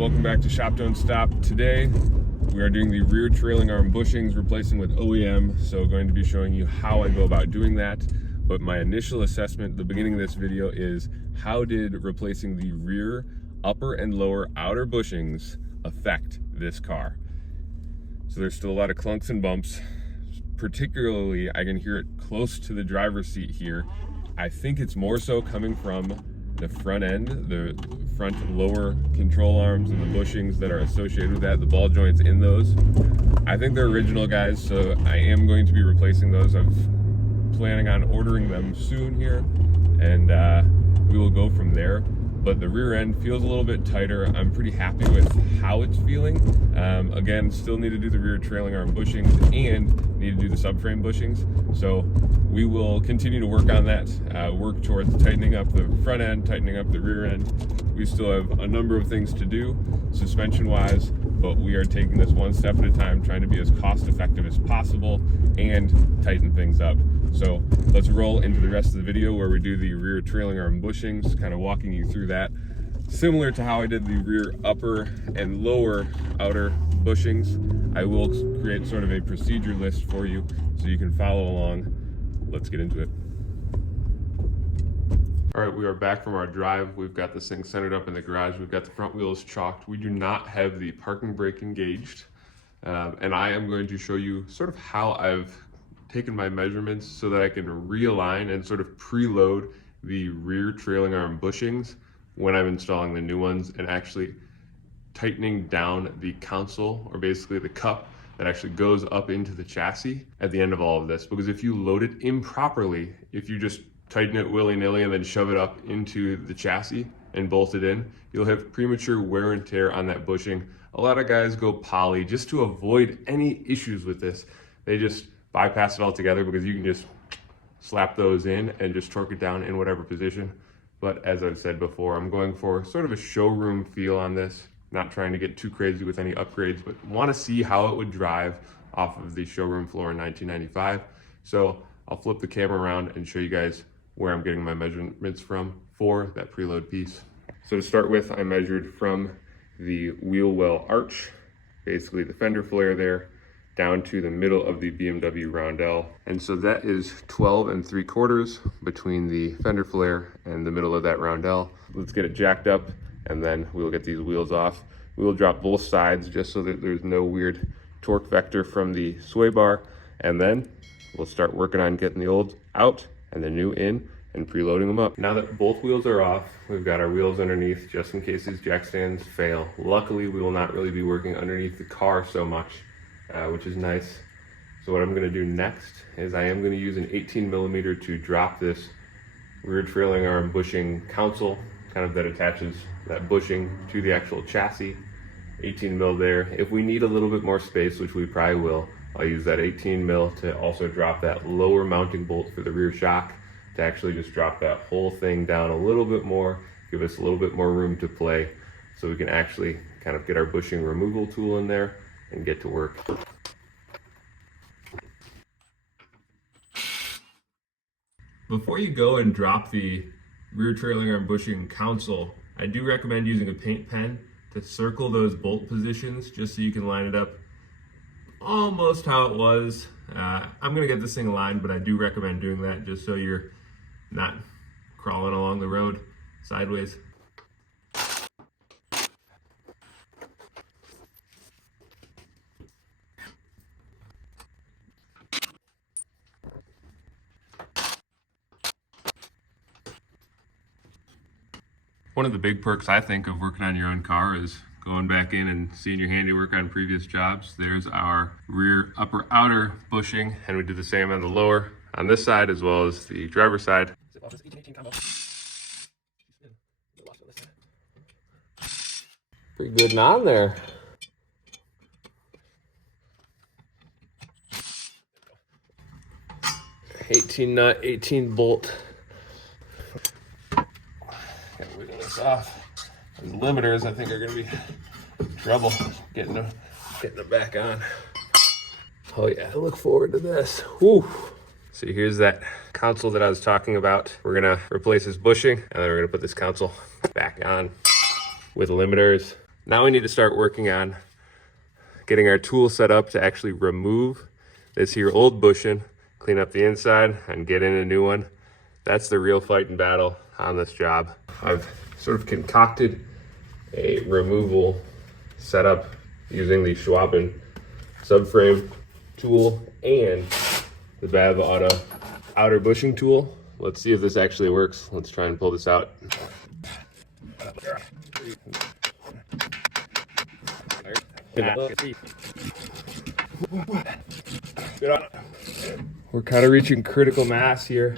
welcome back to Shop Don't Stop. Today we are doing the rear trailing arm bushings, replacing with OEM. So going to be showing you how I go about doing that. But my initial assessment at the beginning of this video is, how did replacing the rear upper and lower outer bushings affect this car? So there's still a lot of clunks and bumps. Particularly, I can hear it close to the driver's seat here. I think it's more so coming from the front end, the front lower control arms and the bushings that are associated with that, the ball joints in those. I think they're original, guys, so I am going to be replacing those. I'm planning on ordering them soon here, and we will go from there. But the rear end feels a little bit tighter. I'm pretty happy with how it's feeling. Again, still need to do the rear trailing arm bushings and need to do the subframe bushings. So we will continue to work on that, work towards tightening up the front end, tightening up the rear end. We still have a number of things to do suspension-wise, but we are taking this one step at a time, trying to be as cost-effective as possible and tighten things up. So let's roll into the rest of the video where we do the rear trailing arm bushings, kind of walking you through that. Similar to how I did the rear upper and lower outer bushings, I will create sort of a procedure list for you so you can follow along. Let's get into it. All right, we are back from our drive. We've got this thing centered up in the garage. We've got the front wheels chalked. We do not have the parking brake engaged. And I am going to show you sort of how I've taken my measurements so that I can realign and sort of preload the rear trailing arm bushings when I'm installing the new ones, and actually tightening down the console, or basically the cup that actually goes up into the chassis at the end of all of this. Because if you load it improperly, if you just tighten it willy-nilly and then shove it up into the chassis and bolt it in, you'll have premature wear and tear on that bushing. A lot of guys go poly just to avoid any issues with this. They just bypass it altogether because you can just slap those in and just torque it down in whatever position. But as I've said before, I'm going for sort of a showroom feel on this, not trying to get too crazy with any upgrades, but want to see how it would drive off of the showroom floor in 1995. So I'll flip the camera around and show you guys where I'm getting my measurements from for that preload piece. So to start with, I measured from the wheel well arch, basically the fender flare there, down to the middle of the BMW roundel. And so that is 12 3/4 between the fender flare and the middle of that roundel. Let's get it jacked up, and then we'll get these wheels off. We will drop both sides just so that there's no weird torque vector from the sway bar. And then we'll start working on getting the old out and the new in and preloading them up. Now that both wheels are off, we've got our wheels underneath just in case these jack stands fail. Luckily, we will not really be working underneath the car so much, which is nice. So what I'm gonna do next is I am gonna use an 18mm to drop this rear trailing arm bushing console, kind of that attaches that bushing to the actual chassis. 18mm there. If we need a little bit more space, which we probably will, I'll use that 18mm to also drop that lower mounting bolt for the rear shock, to actually just drop that whole thing down a little bit more, give us a little bit more room to play, so we can actually kind of get our bushing removal tool in there and get to work. Before you go and drop the rear trailing arm bushing console, I do recommend using a paint pen to circle those bolt positions just so you can line it up almost how it was. I'm gonna get this thing aligned, but I do recommend doing that just so you're not crawling along the road sideways. One of the big perks, I think, of working on your own car is going back in and seeing your handiwork on previous jobs. There's our rear upper outer bushing, and we did the same on the lower on this side as well as the driver's side. Pretty good and on there. $18 nut, 18 bolt. Gotta wiggle this off. These limiters, I think, are gonna be trouble getting them back on. Oh yeah, I look forward to this. Woo! So here's that console that I was talking about. We're gonna replace this bushing, and then we're gonna put this console back on with limiters. Now we need to start working on getting our tool set up to actually remove this here old bushing, clean up the inside, and get in a new one. That's the real fight and battle on this job. I've sort of concocted a removal setup using the Schwaben subframe tool and the BavAuto outer bushing tool. Let's see if this actually works. Let's try and pull this out. We're kind of reaching critical mass here.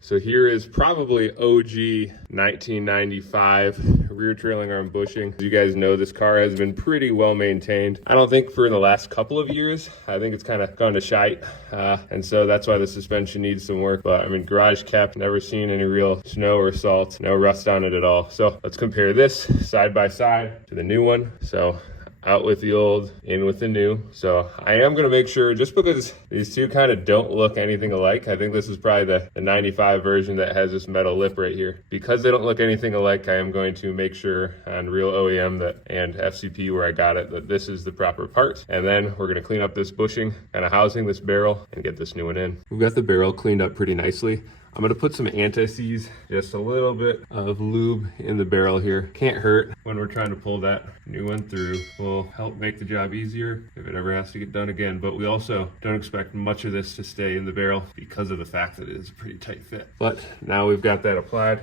So here is probably OG 1995 rear trailing arm bushing. As you guys know, this car has been pretty well maintained. I don't think for the last couple of years. I think it's kind of gone to shite. And so that's why the suspension needs some work. But I mean, garage kept, never seen any real snow or salt, no rust on it at all. So let's compare this side by side to the new one. So out with the old, in with the new. So I am gonna make sure, just because these two kind of don't look anything alike, I think this is probably the 95 version that has this metal lip right here. Because they don't look anything alike, I am going to make sure on real OEM and FCP where I got it, that this is the proper part. And then we're gonna clean up this bushing, kind of housing this barrel, and get this new one in. We've got the barrel cleaned up pretty nicely. I'm gonna put some anti-seize, just a little bit of lube in the barrel here. Can't hurt when we're trying to pull that new one through. Will help make the job easier if it ever has to get done again. But we also don't expect much of this to stay in the barrel because of the fact that it is a pretty tight fit. But now we've got that applied,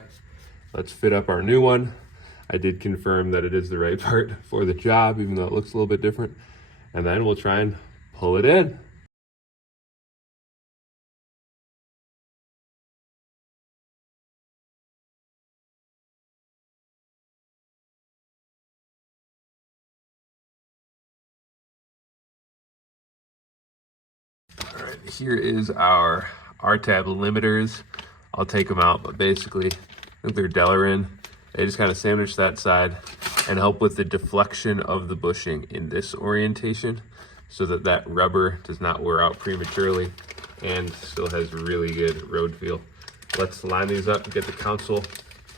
let's fit up our new one. I did confirm that it is the right part for the job, even though it looks a little bit different. And then we'll try and pull it in. All right, here is our RTAB limiters. I'll take them out, but basically, I think they're Delrin. They just kind of sandwich that side and help with the deflection of the bushing in this orientation so that that rubber does not wear out prematurely and still has really good road feel. Let's line these up and get the console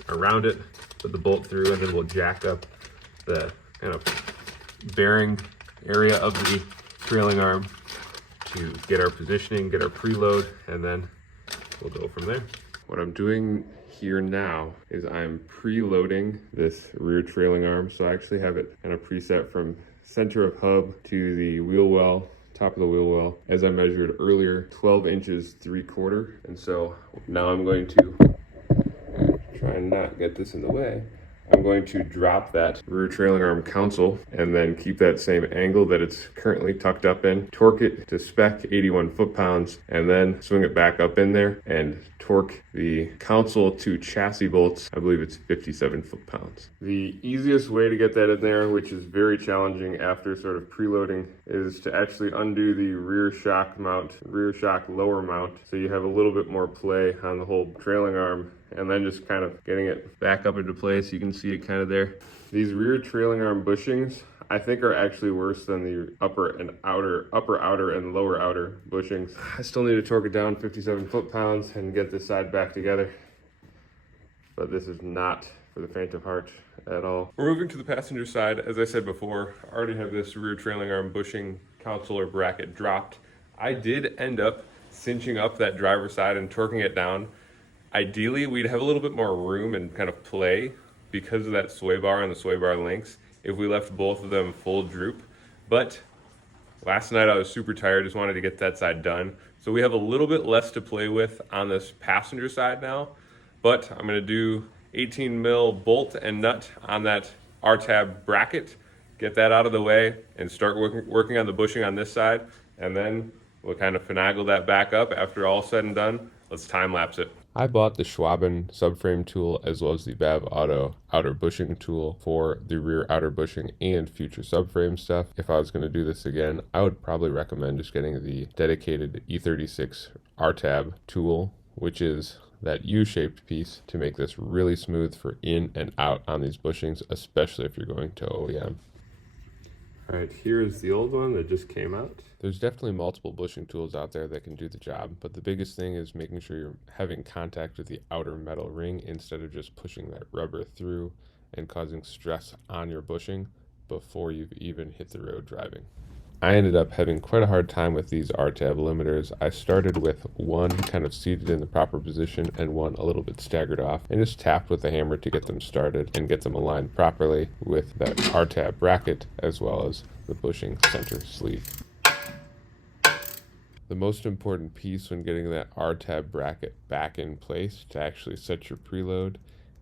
around it, put the bolt through, and then we'll jack up the kind of bearing area of the trailing arm to get our positioning, get our preload, and then we'll go from there. What I'm doing here now is I'm preloading this rear trailing arm. So I actually have it kind of preset from center of hub to the wheel well, top of the wheel well, as I measured earlier, 12 inches 3/4. And so now I'm going to try and not get this in the way. I'm going to drop that rear trailing arm console and then keep that same angle that it's currently tucked up in, torque it to spec 81 foot-pounds, and then swing it back up in there and torque the console to chassis bolts. I believe it's 57 foot-pounds. The easiest way to get that in there, which is very challenging after sort of preloading, is to actually undo the rear shock mount, rear shock lower mount, so you have a little bit more play on the whole trailing arm, and then just kind of getting it back up into place. You can see it kind of there. These rear trailing arm bushings, I think, are actually worse than the upper outer and lower outer bushings. I still need to torque it down 57 foot-pounds and get this side back together. But this is not for the faint of heart at all. We're moving to the passenger side. As I said before, I already have this rear trailing arm bushing console or bracket dropped. I did end up cinching up that driver's side and torquing it down. Ideally, we'd have a little bit more room and kind of play because of that sway bar and the sway bar links if we left both of them full droop. But last night I was super tired, just wanted to get that side done. So we have a little bit less to play with on this passenger side now, but I'm gonna do 18 mil bolt and nut on that RTAB bracket, get that out of the way and start working on the bushing on this side. And then we'll kind of finagle that back up after all said and done. Let's time lapse it. I bought the Schwaben subframe tool as well as the BavAuto outer bushing tool for the rear outer bushing and future subframe stuff. If I was going to do this again, I would probably recommend just getting the dedicated E36 RTAB tool, which is that U-shaped piece, to make this really smooth for in and out on these bushings, especially if you're going to OEM. All right, here is the old one that just came out. There's definitely multiple bushing tools out there that can do the job, but the biggest thing is making sure you're having contact with the outer metal ring instead of just pushing that rubber through and causing stress on your bushing before you've even hit the road driving. I ended up having quite a hard time with these RTAB limiters. I started with one kind of seated in the proper position and one a little bit staggered off, and just tapped with the hammer to get them started and get them aligned properly with that RTAB bracket as well as the bushing center sleeve. The most important piece when getting that RTAB bracket back in place to actually set your preload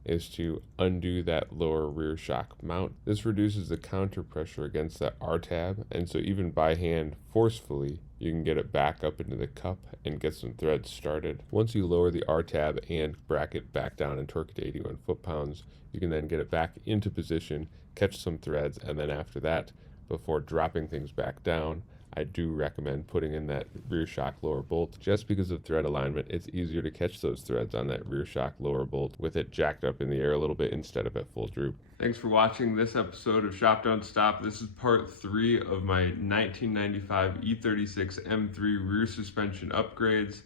is to undo that lower rear shock mount. This reduces the counter pressure against that RTAB, and so even by hand forcefully you can get it back up into the cup and get some threads started. Once you lower the RTAB and bracket back down and torque it to 81 foot-pounds, you can then get it back into position, catch some threads, and then after that, before dropping things back down, I do recommend putting in that rear shock lower bolt. Just because of thread alignment, it's easier to catch those threads on that rear shock lower bolt with it jacked up in the air a little bit instead of at full droop. Thanks for watching this episode of Shop Don't Stop. This is part 3 of my 1995 E36 M3 rear suspension upgrades.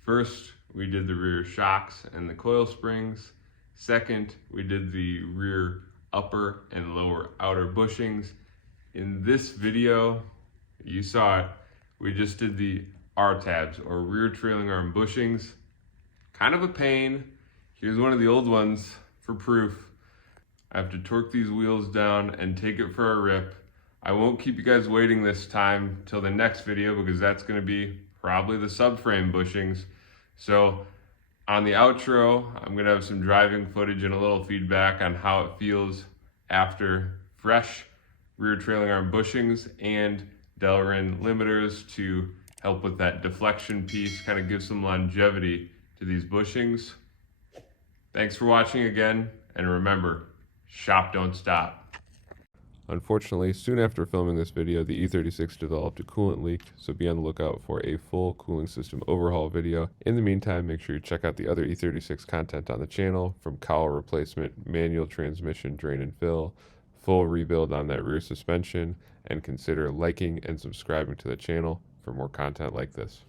First, we did the rear shocks and the coil springs. Second, we did the rear upper and lower outer bushings. In this video, you saw it, we just did the RTABs, or Rear Trailing Arm Bushings. Kind of a pain. Here's one of the old ones for proof. I have to torque these wheels down and take it for a rip. I won't keep you guys waiting this time till the next video because that's going to be probably the subframe bushings. So on the outro, I'm going to have some driving footage and a little feedback on how it feels after fresh rear trailing arm bushings and Delrin limiters to help with that deflection piece, kind of give some longevity to these bushings. Thanks for watching again, and remember, shop don't stop. Unfortunately, soon after filming this video, the E36 developed a coolant leak, so be on the lookout for a full cooling system overhaul video. In the meantime, make sure you check out the other E36 content on the channel, from cowl replacement, manual transmission drain and fill, full rebuild on that rear suspension, and consider liking and subscribing to the channel for more content like this.